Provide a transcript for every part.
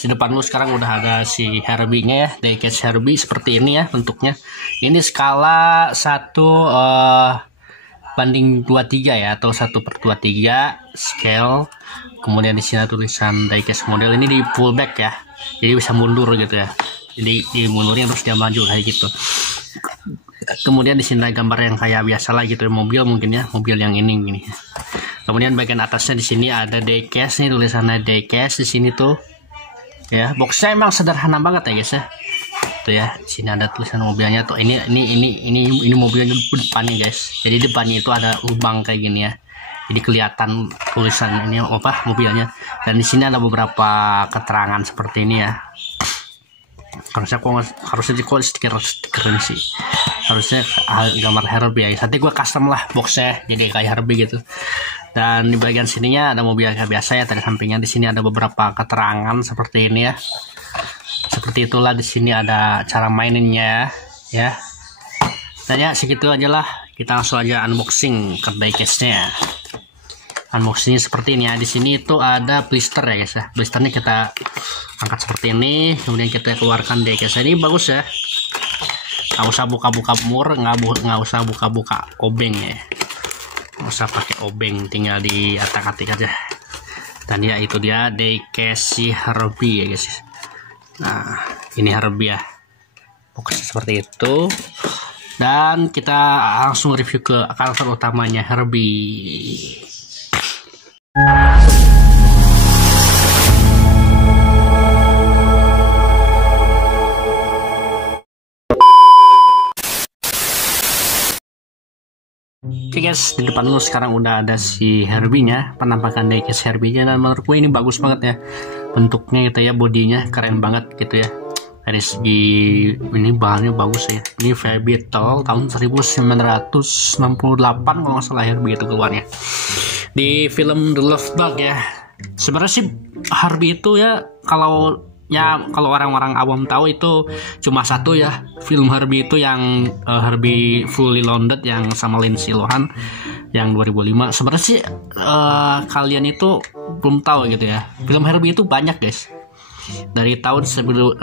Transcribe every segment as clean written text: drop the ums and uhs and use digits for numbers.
Di depan lu sekarang udah ada si Herbie-nya ya, diecast Herbie seperti ini ya bentuknya. Ini skala 1:23 ya, atau 1/23 scale. Kemudian di sini tulisan diecast model, ini di full back ya, jadi bisa mundur gitu ya. Jadi dimundurin terus dia maju kayak gitu. Kemudian di sini gambar yang kayak biasa lah gitu, mobil mungkin ya, mobil yang ini gini. Kemudian bagian atasnya di sini ada diecast nih, tulisannya diecast di sini tuh. Ya, boxnya emang sederhana banget ya guys ya. Tuh ya, di sini ada tulisan mobilnya tuh. Ini mobilnya depannya guys. Jadi depannya itu ada lubang kayak gini ya. Jadi kelihatan tulisan ini apa mobilnya. Dan di sini ada beberapa keterangan seperti ini ya. Harusnya stiker sih. Harusnya gambar Herbie ya. Nanti gue custom lah boxnya jadi kayak Herbie gitu. Dan di bagian sininya ada mobil kayak biasa ya, tadi sampingnya. Di sini ada beberapa keterangan seperti ini ya. Seperti itulah, di sini ada cara maininnya ya. Dan ya segitu aja lah. Kita langsung aja unboxing ke diecast-nya. Unboxingnya seperti ini ya. Di sini itu ada blister ya guys ya. Blisternya kita angkat seperti ini, kemudian kita keluarkan diecast. Ini bagus ya. Nggak usah buka-buka mur, nggak usah buka-buka obeng ya. Nggak usah pakai obeng, tinggal di atak-atik aja. Dan ya itu dia diecast si Herbie ya guys. Nah ini Herbie ya, pokoknya seperti itu. Dan kita langsung review ke karakter utamanya Herbie. Oke guys, di depan lu sekarang udah ada si Herbie-nya, penampakan diecast Herbie-nya, dan menurut gue ini bagus banget ya bentuknya gitu ya, bodinya keren banget gitu ya. Dari segi ini bahannya bagus ya. Ini Beetle tahun 1968 kalau nggak salah Herbie itu keluarnya di film The Love Bug ya. Sebenarnya sih Herbie itu ya, kalau orang-orang awam tahu itu cuma satu ya, film Herbie itu yang Herbie Fully Loaded yang sama Lindsay Lohan yang 2005. Sebenarnya sih kalian itu belum tahu gitu ya, film Herbie itu banyak guys, dari tahun 1968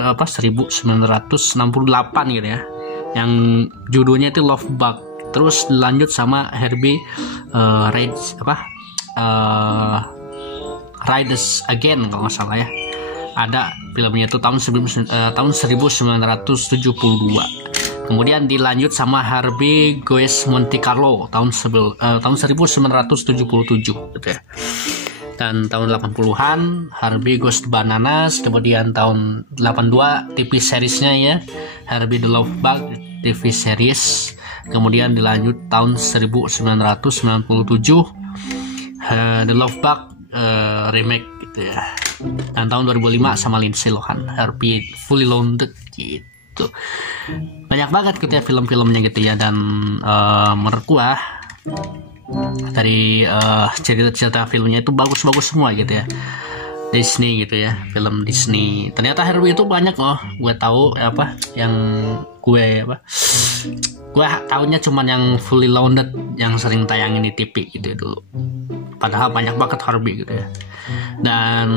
gitu ya, yang judulnya itu Love Bug. Terus dilanjut sama Herbie Riders Again kalau nggak salah ya. Ada filmnya itu tahun 1972. Kemudian dilanjut sama Herbie Goes Monte Carlo tahun 1977 gitu ya. Dan tahun 80-an Herbie Goes Bananas. Kemudian tahun 82 TV seriesnya ya, Herbie The Love Bug TV series. Kemudian dilanjut tahun 1997 The Love Bug remake gitu ya. Dan tahun 2005 sama Lindsay Lohan, Herbie Fully Loaded gitu. Banyak banget gitu ya film-filmnya gitu ya. Dan menurut gua dari cerita-cerita filmnya itu bagus-bagus semua gitu ya. Disney gitu ya, film Disney. Ternyata Herbie itu banyak loh. Gue tahu gue tahunya cuman yang Fully Loaded yang sering tayangin di TV gitu ya dulu. Padahal banyak banget Herbie gitu ya. Dan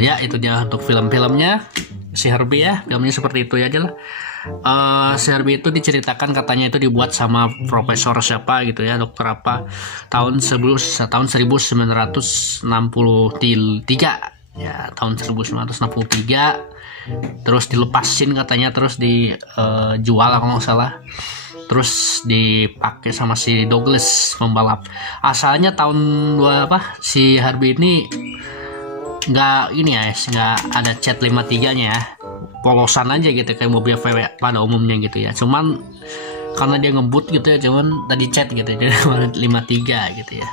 ya itu dia untuk film-filmnya si Herbie ya. Filmnya seperti itu ya aja lah. Si Herbie itu diceritakan katanya itu dibuat sama profesor siapa gitu ya, dokter apa, tahun 1963 ya, tahun 1963. Terus dilepasin katanya, terus dijual kalau nggak salah, terus dipakai sama si Douglas pembalap. Asalnya tahun si Herbie ini nggak ada cat 53-nya ya, polosan aja gitu kayak mobil VW pada umumnya gitu ya. Cuman karena dia ngebut gitu ya, cuman tadi cat gitu jadi 53 gitu ya.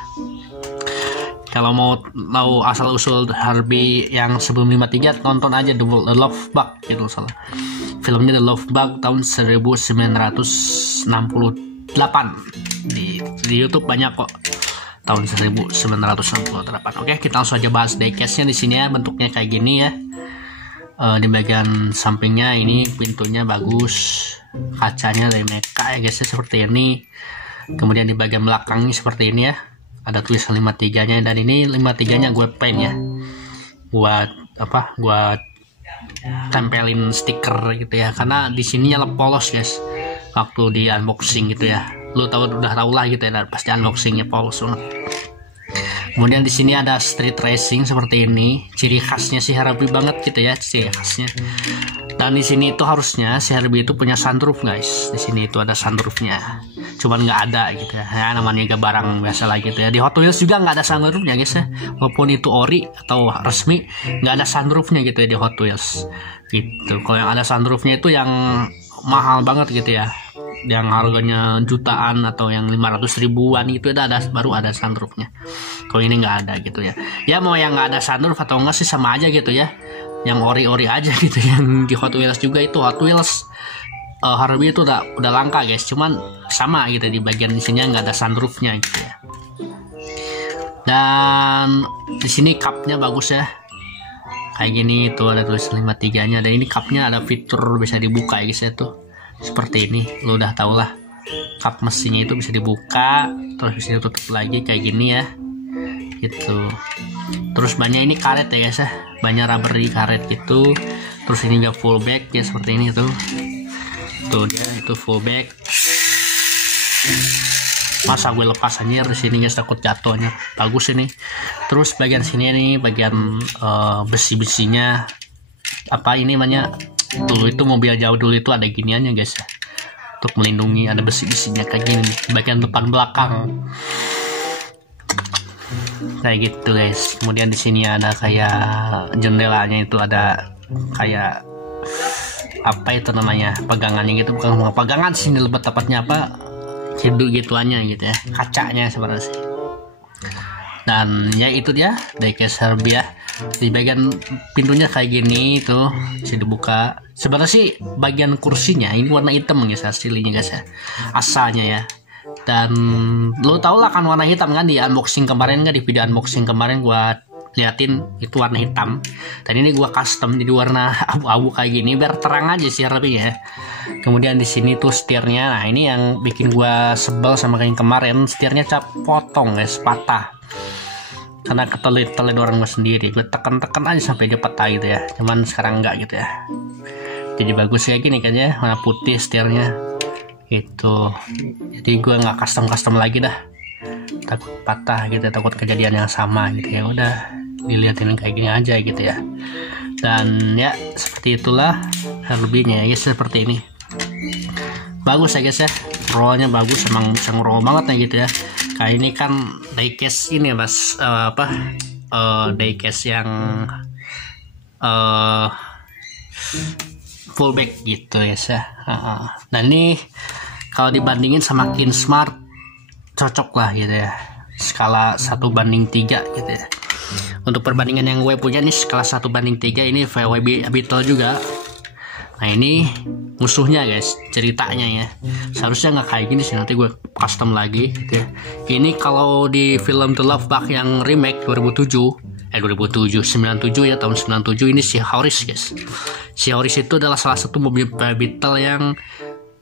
Kalau mau tahu asal usul Herbie yang sebelum 53, tonton aja The Love Bug gitu salah. Filmnya The Love Bug tahun 1968 di YouTube banyak kok, tahun 1968. Oke, kita langsung aja bahas diecast-nya. Di sini ya bentuknya kayak gini ya. Di bagian sampingnya ini pintunya bagus, kacanya dari mecha ya guys ya, seperti ini. Kemudian di bagian belakangnya seperti ini ya, ada tulisan 53-nya. Dan ini 53-nya gue paint ya, buat gua tempelin stiker gitu ya, karena di sini nyala polos guys waktu di unboxing gitu ya. Lu udah tahu lah gitu ya, pasti unboxingnya polos banget. Kemudian di sini ada street racing seperti ini, ciri khasnya si Herbie banget gitu ya, ciri khasnya. Dan di sini itu harusnya si Herbie itu punya sunroof guys. Di sini itu ada sunroofnya, cuman nggak ada gitu ya. Ya namanya juga barang biasa lah gitu ya. Di Hot Wheels juga nggak ada sunroofnya guys ya, walaupun itu ori atau resmi nggak ada sunroofnya gitu ya di Hot Wheels gitu. Kalau yang ada sunroofnya itu yang mahal banget gitu ya, yang harganya jutaan atau yang 500 ribuan gitu baru ada sunroofnya. Kalau ini nggak ada gitu ya. Ya mau yang nggak ada sunroof atau enggak sih sama aja gitu ya, yang ori-ori aja gitu. Yang di Hot Wheels juga itu Hot Wheels Herbie itu udah langka guys, cuman sama gitu di bagian isinya nggak ada sunroofnya gitu ya. Dan di sini cupnya bagus ya, kayak gini tuh ada tulis 53-nya. Dan ini cupnya ada fitur bisa dibuka ya guys ya, tuh seperti ini. Lo udah tau lah, cup mesinnya itu bisa dibuka terus bisa ditutup lagi kayak gini ya gitu. Terus bannya ini karet ya guys ya, bannya rubber di karet gitu. Terus ini juga full back ya seperti ini tuh dia itu full back. Masa gue lepas anjir di sini guys, takut jatuhnya. Bagus ini. Terus bagian sini nih bagian besi-besinya ini namanya tuh, itu mobil jauh dulu itu ada giniannya guys ya, untuk melindungi, ada besi-besinya kayak gini bagian depan belakang kayak gitu guys. Kemudian di sini ada kayak jendelanya itu ada kayak itu namanya pegangannya gitu, bukan pegangan sih lebih tepatnya hidup gituannya gitu ya, kacanya sebenarnya sih. Dan ya itu dia diecast Herbie ya. Di bagian pintunya kayak gini tuh bisa dibuka. Sebenarnya sih bagian kursinya ini warna hitam guys aslinya guys ya, asalnya ya. Dan lo tau lah kan warna hitam kan, di unboxing kemarin kan, di video unboxing kemarin gua liatin itu warna hitam. Dan ini gua custom jadi warna abu-abu kayak gini biar terang aja sih Herbie ya. Kemudian di sini tuh setirnya. Nah ini yang bikin gua sebel sama kayak kemarin, setirnya potong guys, patah. Karena ketelit-telit orang gue sendiri, gue tekan-tekan aja sampai dia patah gitu ya. Cuman sekarang enggak gitu ya. Jadi bagus kayak gini kan ya, warna putih setirnya itu. Jadi gue nggak custom lagi dah, takut patah gitu, takut kejadian yang sama gitu ya. Udah dilihatin kayak gini aja gitu ya. Dan ya seperti itulah Herbie-nya ya, seperti ini. Bagus ya guys ya, rollnya bagus, emang bisa ngeroll banget ya gitu ya. Kayak ini kan diecast ini mas, diecast yang full back gitu ya guys ya. Nah ini kalau dibandingin sama Kinsmart cocok lah gitu ya, skala 1:3 gitu ya. Untuk perbandingan yang gue punya nih skala 1:3, ini VW Beetle juga. Nah ini musuhnya guys, ceritanya ya. Seharusnya nggak kayak gini sih, nanti gue custom lagi gitu ya. Ini kalau di film The Love Bug yang remake 97 ya, tahun 97, ini si Horace guys. Si Horace itu adalah salah satu mobil Beetle yang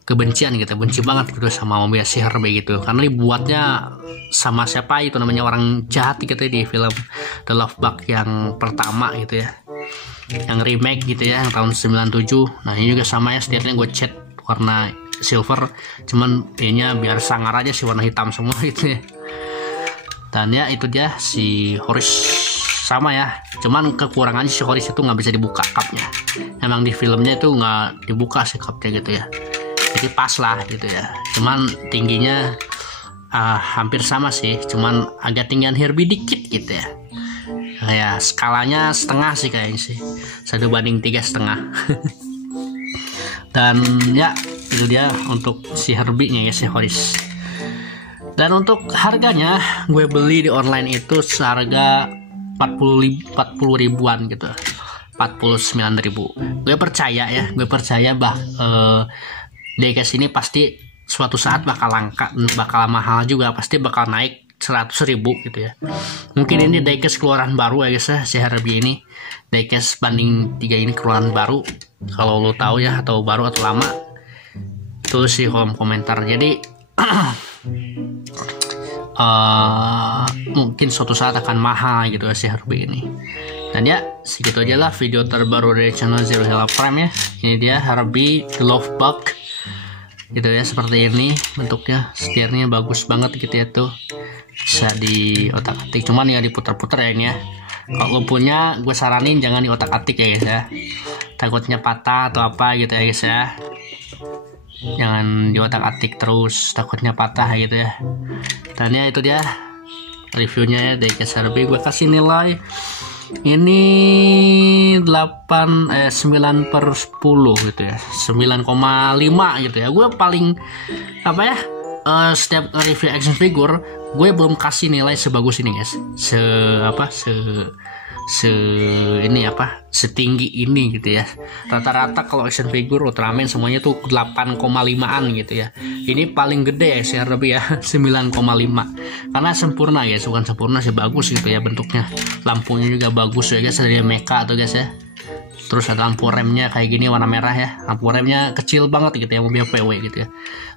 kebencian gitu, benci banget gitu sama mobil si Herbie gitu, karena dibuatnya sama siapa itu namanya orang jahat gitu ya, di film The Love Bug yang pertama gitu ya, yang remake gitu ya, yang tahun 97. Nah ini juga sama ya, setirnya gue cat warna silver, cuman kayaknya biar sangar aja sih warna hitam semua gitu ya. Dan ya itu dia si Horace sama ya, cuman kekurangannya si Horace itu nggak bisa dibuka cupnya. Emang di filmnya itu nggak dibuka sih cupnya gitu ya, jadi pas lah gitu ya. Cuman tingginya hampir sama sih, cuman agak tinggian Herbie dikit gitu ya. Ya skalanya setengah sih kayaknya sih, 1:3,5. Dan ya itu dia untuk si Herbie-nya ya, si Horace. Dan untuk harganya gue beli di online itu seharga 40 ribuan gitu, 49.000. Gue percaya diecast ini pasti suatu saat bakal langka, bakal mahal juga, pasti bakal naik 100.000 gitu ya. Mungkin ini diecast keluaran baru ya guys ya, si Herbie ini diecast banding 3 ini keluaran baru. Kalau lo tahu ya, atau baru atau lama, tulis di kolom komentar. Jadi mungkin suatu saat akan mahal gitu ya si Herbie ini. Dan ya segitu aja lah video terbaru dari channel Zero Hela Prime ya. Ini dia Herbie the Love Bug gitu ya, seperti ini bentuknya. Setirnya bagus banget gitu ya, tuh bisa di otak-atik, cuman ya diputar-putar ya ini ya. Kalau lo punya, gue saranin jangan di otak-atik ya guys ya, takutnya patah atau apa gitu ya guys ya. Jangan di otak-atik terus, takutnya patah gitu ya. Dan ya itu dia reviewnya ya dari Herbie. Gue kasih nilai ini 9/10 gitu ya, 9,5 gitu ya. Gue paling apa ya, setiap review action figure gue belum kasih nilai sebagus ini guys, setinggi ini gitu ya. Rata-rata kalau action figure Ultraman semuanya tuh 8,5an gitu ya. Ini paling gede ya si Herbie ya, 9,5. Karena sempurna ya, bukan sempurna sih, bagus gitu ya bentuknya. Lampunya juga bagus ya guys, dari mecha tuh guys ya. Terus ada lampu remnya kayak gini warna merah ya. Lampu remnya kecil banget gitu ya, mobil VW gitu ya.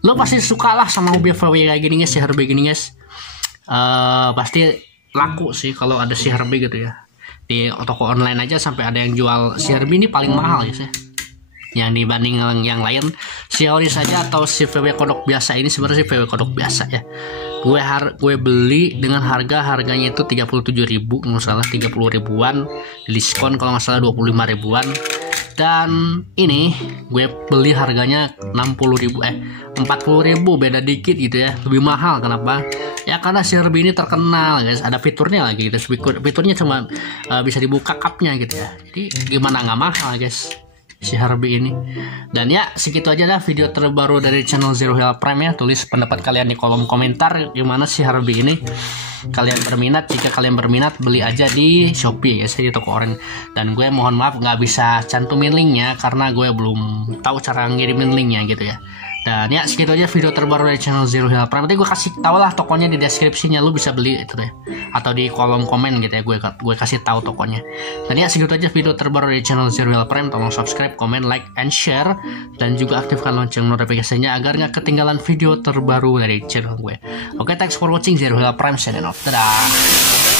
Lo pasti suka lah sama mobil VW kayak gini guys, si Herbie gini guys. Pasti laku sih kalau ada si Herbie gitu ya. Di toko online aja sampai ada yang jual si Herbie ini paling mahal guys ya. Yang dibanding yang lain, si Oris saja atau si VW kodok biasa ini sebenarnya si VW kodok biasa ya. Gue beli dengan harganya itu 37.000 nggak salah, 30 ribuan, diskon kalau nggak salah 25 ribuan. Dan ini gue beli harganya 40.000, beda dikit gitu ya, lebih mahal. Kenapa? Ya karena si Herbie ini terkenal guys, ada fiturnya lagi gitu. Fiturnya cuma bisa dibuka cupnya gitu ya. Jadi gimana nggak mahal guys si Herbie ini. Dan ya segitu aja dah video terbaru dari channel Zero Hela Prime ya. Tulis pendapat kalian di kolom komentar gimana si Herbie ini. Kalian berminat, jika kalian berminat beli aja di Shopee ya, di toko online. Dan gue mohon maaf nggak bisa cantumin linknya karena gue belum tahu cara ngirimin linknya gitu ya. Dan ya segitu aja video terbaru dari channel Zero Hela Prime. Nanti gue kasih tau lah tokonya di deskripsinya, lu bisa beli itu deh, atau di kolom komen gitu ya, gue kasih tahu tokonya. Dan ya segitu aja video terbaru dari channel Zero Hela Prime. Tolong subscribe, komen, like, and share, dan juga aktifkan lonceng notifikasinya agar nggak ketinggalan video terbaru dari channel gue. Oke, thanks for watching. Zero Hela Prime signing off. Dadah.